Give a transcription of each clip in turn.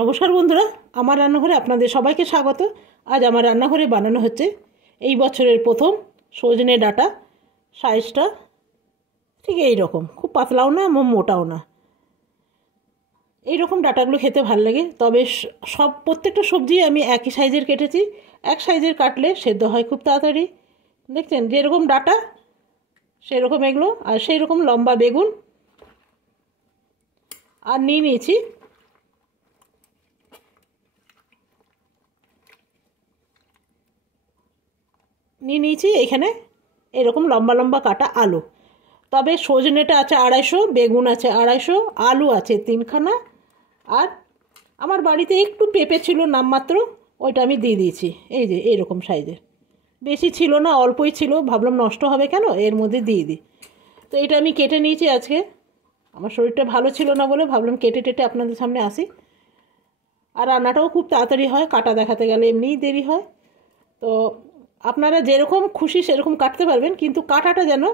নমস্কার বন্ধুরা, আমার রান্নাঘরে আপনাদের সবাইকে স্বাগত। আজ আমার রান্নাঘরে বানানো হচ্ছে এই বছরের প্রথম সজনে ডাঁটা। সাইজটা ঠিক এই রকম, খুব পাতলাও না মোটাও না। এই রকম ডাঁটাগুলো খেতে ভালো লাগে, তবে প্রত্যেকটা সবজি আমি একই সাইজের কেটেছি। এক সাইজের কাটলে সেদ্ধ হয় খুব তাড়াতাড়ি। দেখছেন যেরকম ডাঁটা সেরকম এগুলো, আর সেই রকম লম্বা বেগুন। আর নিয়েছি এখানে এরকম লম্বা লম্বা কাটা আলু। তবে সজনেটা আছে 250, বেগুন আছে 250, আলু আছে 3খানা। আর আমার বাড়িতে একটু পেঁপে ছিল নামমাত্র, ওইটা আমি দিয়ে দিয়েছি। এই যে এইরকম সাইজের, বেশি ছিল না, অল্পই ছিল, ভাবলাম নষ্ট হবে কেন, এর মধ্যে দিয়ে দিই। তো এটা আমি কেটে নিয়েছি আজকে। আমার শরীরটা ভালো ছিল না বলে ভাবলাম কেটে টেটে আপনাদের সামনে আসি। আর রান্নাটাও খুব তাড়াতাড়ি হয়, কাটা দেখাতে গেলে এমনিই দেরি হয়। তো আপনারা যেরকম খুশি সেরকম কাটতে পারবেন, কিন্তু কাটাটা যেন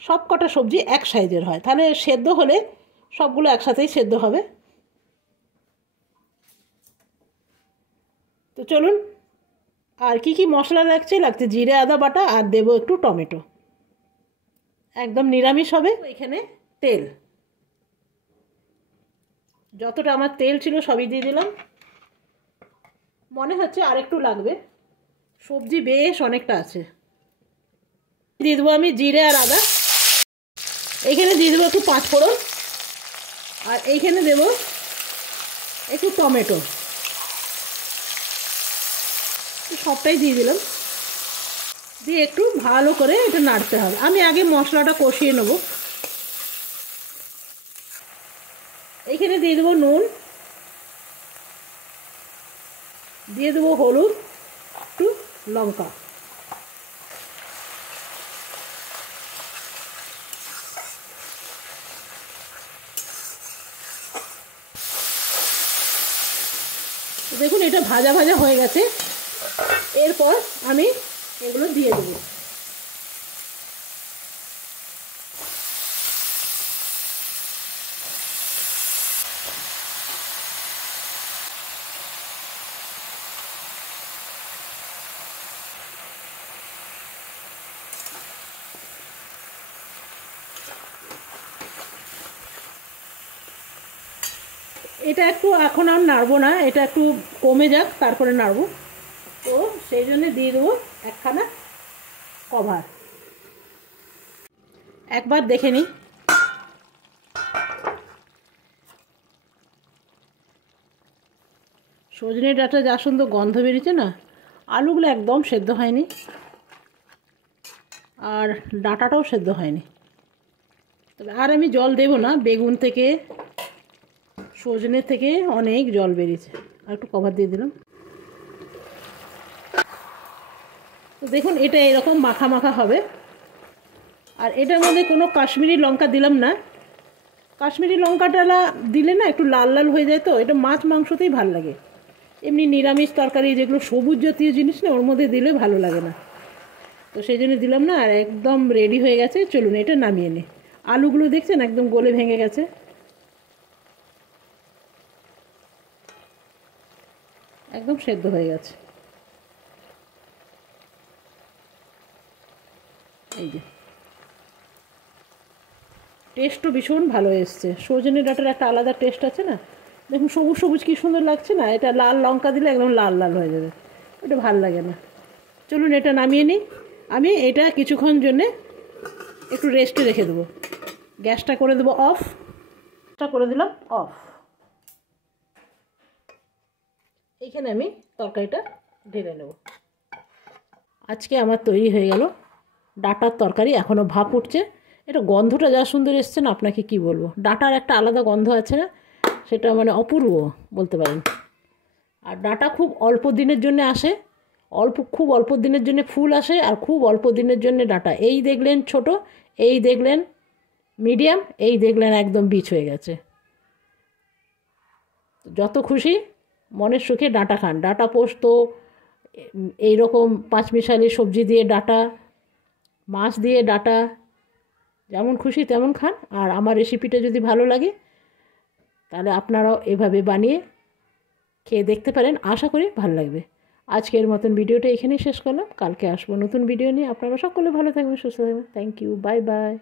সব কটা সবজি এক সাইজের হয়, তাহলে সেদ্ধ হলে সবগুলো একসাথেই সেদ্ধ হবে। তো চলুন, আর কি কি মশলা লাগছে জিরে আদা বাটা, আর দেবো একটু টমেটো। একদম নিরামিষ হবে। এখানে তেল, যতটা আমার তেল ছিল সবই দিয়ে দিলাম। মনে হচ্ছে আর একটু লাগবে, সবজি বেশ অনেকটা আছে। দিয়ে দেবো আমি জিরে আর আদা। এইখানে দিয়ে দেবো একটু 5 ফোড়ন, আর এইখানে দেবো একটু টমেটো। সবটাই দিয়ে দিলাম, দিয়ে একটু ভালো করে এটা নাড়তে হবে। আমি আগে মশলাটা কষিয়ে নেব। এইখানে দিয়ে দেবো নুন, দিয়ে দেবো হলুদ, একটু লঙ্কা। দেখুন এটা ভাজা ভাজা হয়ে গেছে। এরপর আমি এগুলো দিয়ে দেবো। এটা একটু এখন আর নাড়বো না, এটা একটু কমে যাক তারপরে নাড়বো। তো সেই জন্য দিয়ে দেবো একখানা কভার। একবার দেখে নিই। সজনে ডাঁটা যা সুন্দর গন্ধ বেরিয়েছে না, আলুগুলো একদম সেদ্ধ হয়নি, আর ডাঁটাটাও সেদ্ধ হয়নি। তবে আর আমি জল দেব না, বেগুন থেকে সজনে থেকে অনেক জল বেরিয়েছে। আর একটু কভার দিয়ে দিলাম। তো দেখুন এটা এরকম মাখা মাখা হবে। আর এটার মধ্যে কোনো কাশ্মীরি লঙ্কা দিলাম না। কাশ্মীরি লঙ্কাটা দিলে না একটু লাল লাল হয়ে যায়, তো এটা মাছ মাংসতেই ভালো লাগে। এমনি নিরামিষ তরকারি যেগুলো সবুজ জাতীয় জিনিস না, ওর মধ্যে দিলে ভালো লাগে না, তো সেই জন্য দিলাম না। আর একদম রেডি হয়ে গেছে, চলুন এটা নামিয়ে নিই। আলুগুলো দেখছেন একদম গলে ভেঙে গেছে, একদম সেদ্ধ হয়ে গেছে। এই যে টেস্টও ভীষণ ভালো এসছে। সজনে ডাঁটার একটা আলাদা টেস্ট আছে না, দেখুন সবুজ সবুজ কী সুন্দর লাগছে না। এটা লাল লঙ্কা দিলে একদম লাল লাল হয়ে যাবে, ওটা ভালো লাগে না। চলুন এটা নামিয়ে নিই। আমি এটা কিছুক্ষণ জন্যে একটু রেস্টে রেখে দেবো। গ্যাসটা করে দেবো অফ। করে দিলাম অফ। এইখানে আমি তরকারিটা ঢেলে নেব। আজকে আমার তৈরি হয়ে গেল ডাঁটার তরকারি। এখনও ভাপ উঠছে। এটা গন্ধটা যা সুন্দর এসছে না, আপনাকে কি বলবো। ডাঁটার একটা আলাদা গন্ধ আছে না, সেটা মানে অপূর্ব বলতে পারেন। আর ডাঁটা খুব অল্প দিনের জন্য আসে, খুব অল্প দিনের জন্য ফুল আসে, আর খুব অল্প দিনের জন্য ডাঁটা। এই দেখলেন ছোট, এই দেখলেন মিডিয়াম, এই দেখলেন একদম বীজ হয়ে গেছে। যত খুশি মনের সুখে ডাঁটা খান। ডাঁটা পোস্ত, এইরকম পাঁচমিশালি সবজি দিয়ে ডাঁটা, মাছ দিয়ে ডাঁটা, যেমন খুশি তেমন খান। আর আমার রেসিপিটা যদি ভালো লাগে তাহলে আপনারাও এভাবে বানিয়ে খেয়ে দেখতে পারেন, আশা করি ভালো লাগবে। আজকের মতন ভিডিওটা এখানেই শেষ করলাম, কালকে আসবো নতুন ভিডিও নিয়ে। আপনারা সকলে ভালো থাকবেন, সুস্থ থাকবেন। Thank you, bye by.